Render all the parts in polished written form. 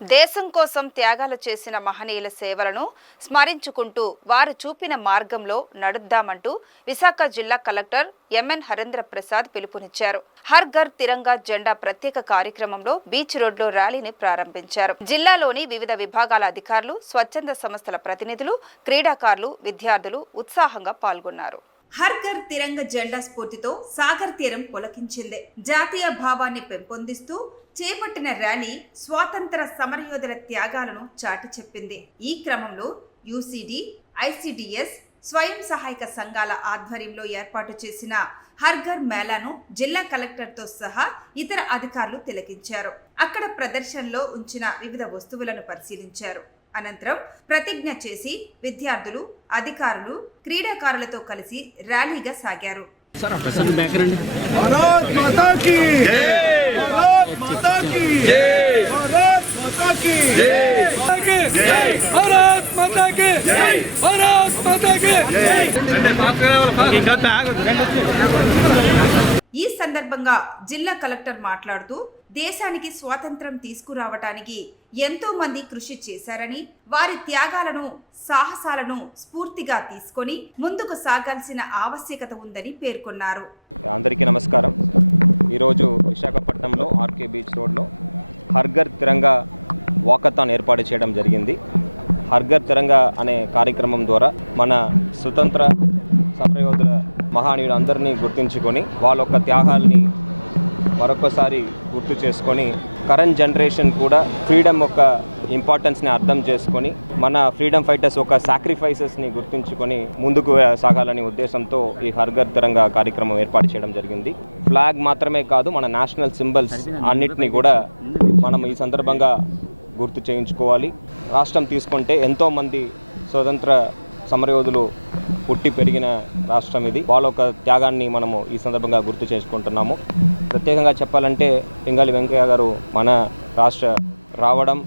దేశం కోసం త్యాగాలు చేసిన మహనీయుల సేవలను స్మరించుకుంటూ వారు చూపిన మార్గంలో నడుద్దామంటూ విశాఖ జిల్లా కలెక్టర్ ఎంఎన్ హరేంద్ర ప్రసాద్ పిలుపునిచ్చారు. హర్ ఘర్ తిరంగా జెండా ప్రత్యేక కార్యక్రమంలో బీచ్ రోడ్లో ర్యాలీని ప్రారంభించారు. జిల్లాలోని వివిధ విభాగాల అధికారులు, స్వచ్ఛంద సంస్థల ప్రతినిధులు, క్రీడాకారులు, విద్యార్థులు ఉత్సాహంగా పాల్గొన్నారు. హర్ ఘర్ తిరంగ జెండా స్ఫూర్తితో సాగర్ తీరం పులకించింది. జాతీయ భావాన్ని పెంపొందిస్తూ చేపట్టిన ర్యాలీ స్వాతంత్ర సమరయోధుల త్యాగాలను చాటి చెప్పింది. ఈ క్రమంలో యూసీడీ, ఐసీడీఎస్, స్వయం సహాయక సంఘాల ఆధ్వర్యంలో ఏర్పాటు చేసిన హర్ ఘర్ మేళాను జిల్లా కలెక్టర్తో సహా ఇతర అధికారులు తిలకించారు. అక్కడ ప్రదర్శనలో ఉంచిన వివిధ వస్తువులను పరిశీలించారు. అనంతరం ప్రతిజ్ఞ చేసి విద్యార్థులు, అధికారులు, క్రీడాకారులతో కలిసి ర్యాలీగా సాగారు. ఈ సందర్భంగా జిల్లా కలెక్టర్ మాట్లాడుతూ దేశానికి స్వాతంత్రం తీసుకురావటానికి ఎంతో మంది కృషి చేశారని, వారి త్యాగాలను, సాహసాలను స్ఫూర్తిగా తీసుకొని ముందుకు సాగాల్సిన ఆవశ్యకత ఉందని పేర్కొన్నారు. అందరికీ నమస్కారం. ఈరోజు విశాఖపట్నంలో ఆర్కే బీచ్ రోడ్లో హర్ ఘర్ తిరంగా వాకథాన్ ఏర్పాటు చేయడం జరిగింది. హర్ ఘర్ తిరంగా అనే కార్యక్రమం ద్వారా మన స్వతంత్ర సమరయోధుల మహానీయులు అందరినీ గుర్తించుకొని వాళ్ళ యొక్క త్యాగాల్ని మరొకసారి గుర్తు చేసుకొని కరెంట్ జనరేషన్ కూడా ఫ్రీడమ్ యొక్క ఇంపార్టెన్స్ని అర్థం చేసుకొని మన ఫ్రీడమ్ ఫైటర్స్ యొక్క సాక్రిఫైసెస్ని గుర్తించుకొని ముందుకు సాగాలనే ఉద్దేశంతో ఈ హర్ ఘర్ తిరంగా కార్యక్రమం ఏర్పాటు చేయడం జరిగింది. ఫ్లాగ్ మాత్రమే కాదు, మన నేషనల్ సింబల్స్ అన్నిటినీ కూడా మనం ఈ సందర్భంగా గుర్తు చేయించుకోవాలి. రాష్ట్రం తీసుకుంటే ఎంతోమంది స్వతంత్ర సమరయోధులు పుట్టి పెరిగిన రాష్ట్రం ఇది. వాళ్ళ యొక్క త్యాగాన్ని మనము ఈ సందర్భంగా గుర్తు చేసుకుంటున్నాము. ప్రత్యేకంగా చెప్పాలంటే పింగాళి వెంకయ్య గారు మన రాష్ట్ర రావడం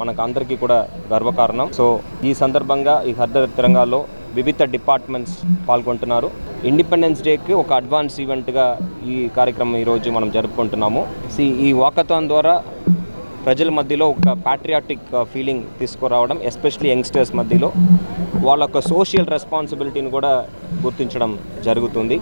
మనకు అందరికీ కూడా గర్వకారణం. సో ఈ సందర్భంగా ఈ హర్ ఘర్ తిరంగాలో వివిధ డిపార్ట్మెంట్స్ పాల్గొంటున్నారు. ఇండిపెండెన్స్ డేకి ఒక అడ్వాన్స్ ఈవెంట్గా ఈ కార్యక్రమం ఈరోజు మనం జరుపుకుంటున్నాము. ఈ వాకథాన్ ద్వారా ప్రజల మధ్యలో ఒక ప్యాట్రియాటిక్ ఫీలింగ్ తీసుకురావడం, ఎస్పెషల్లీ యంగ్స్టర్స్ మధ్యలో వాళ్ళ యొక్క సోషల్ రెస్పాన్సిబిలిటీని కూడా గుర్తించడం జరుగుతుంది.